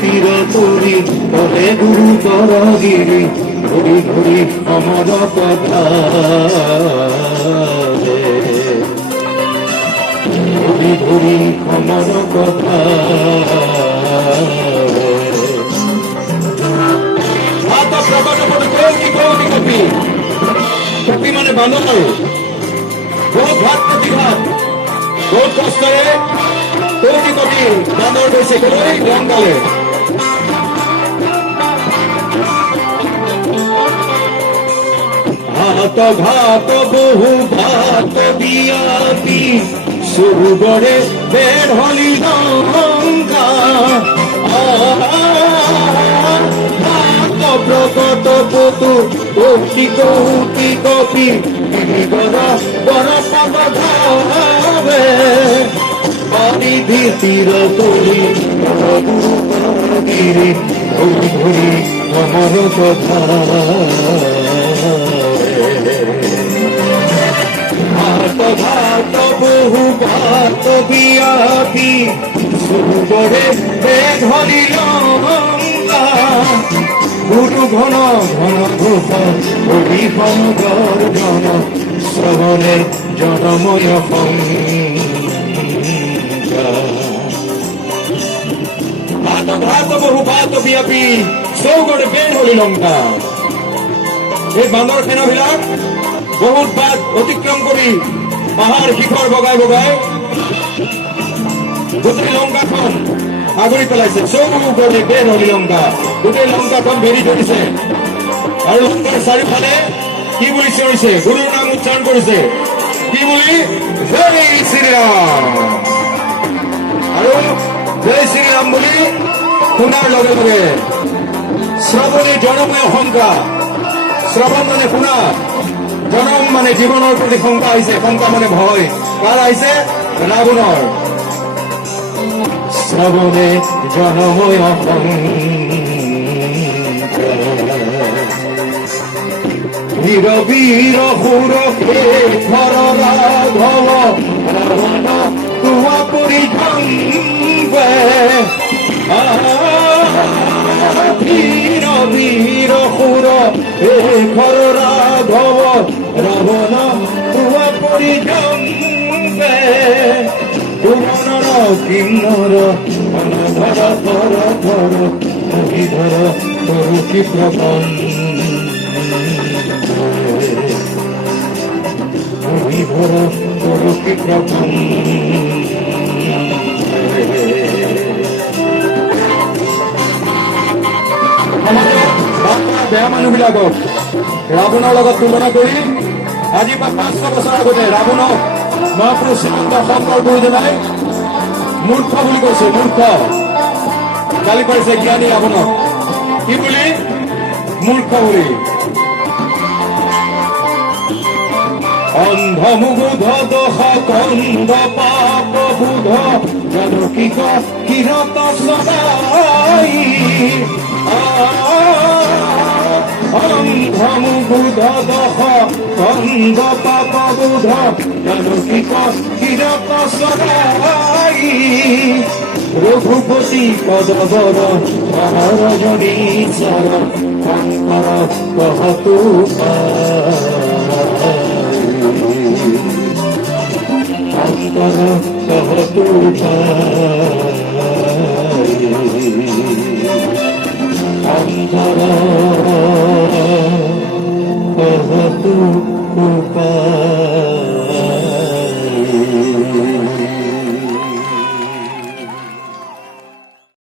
তীর তরি বলে গুরুতর গিরি ঘুরি ঘুরি অমর কথা ঘুরি ঘুরি অমর কথা কপি মানে বাঁধন বহুত ঘাট প্রতিঘাত বহুত কষ্টরে তৈরি কপি বাঁধর বেশি করে গঙ্গালে হাত ঘাত বহু ভাত বিয়াপি সুগরে বের হলি গঙ্গা প্রকট পতু কৌটি কৌটি কপি বড় বড় পদ ধাবে পারিধি তীর তরি গিরি ঘুরি ঘুরি অমর কথা ভাত ভাত বহু ভাত বিয়াপি সুগরে ধরিল গুরু ঘন ঘন ঘোষ হরিপন গর্জন শ্রবণে জনময় ভাত ভাত বহু ভাত বিয়াপি চৌগড়ে বের হলি লঙ্কা এই বান্দর সেনাবিলাক বহুত বাট অতিক্রম কৰি পাহাৰ শিখৰ বগাই বগাই গোটেই লংকাখন আগুৰি পেলাইছে চৌগড়ে বেৰ হলি লংকা গোটেই লংকাখন বেৰি ধৰিছে আৰু লংকাৰ চাৰিওফালে কি বুলি চিঞৰিছে গুৰুৰ নাম উচ্চাৰণ কৰিছে কি বুলি জয় শ্ৰীৰাম আৰু জয় শ্ৰীৰাম বুলি শুনাৰ লগে লগে শ্ৰৱণে জনময় শংকা শ্ৰৱণ মানে শুনা জনম মানে জীৱনৰ প্ৰতি শংকা আহিছে শংকা মানে ভয় কাৰ আহিছে ৰাৱণৰ শ্ৰৱণে জনময় বীৰ বীৰ সুৰ ঘৰ ৰাঘৱ ৰাৱণ তোৱা পৰিধম্বে বীৰ বীৰ সুৰ ঘৰ ৰাঘৱ ৰাৱণ তোৱা পৰিধম্বে তুমনৰ কিন্নৰ অনধৰ ধৰ ধৰ হৰিধৰ তৰু কি হরিধর তৰু কি বেয়া মানুহবিলাকক ৰাৱণৰ লগত তুলনা কৰি আজি পৰা 500 বছৰ আগতে ৰাৱণক মহাপুৰুষ শ্ৰীমন্ত শংকৰ গুৰুজনাই মূৰ্খ বুলি কৈছে মূৰ্খ গালি পাৰিছে জ্ঞানী ৰাৱণক কি বুলি মূৰ্খ বুলি অন্ধ মুবুধ দোষ কন্দ পাপ বুধ জানকীক কিরত সদাই অন্ধ মুবুধ দোষ কন্দ পাপ বুধ জানকীক কিরত সদাই রঘুপতি পদবর মহারজনী চর শঙ্কর কহতু শঙ্কর কহতু শঙ্কর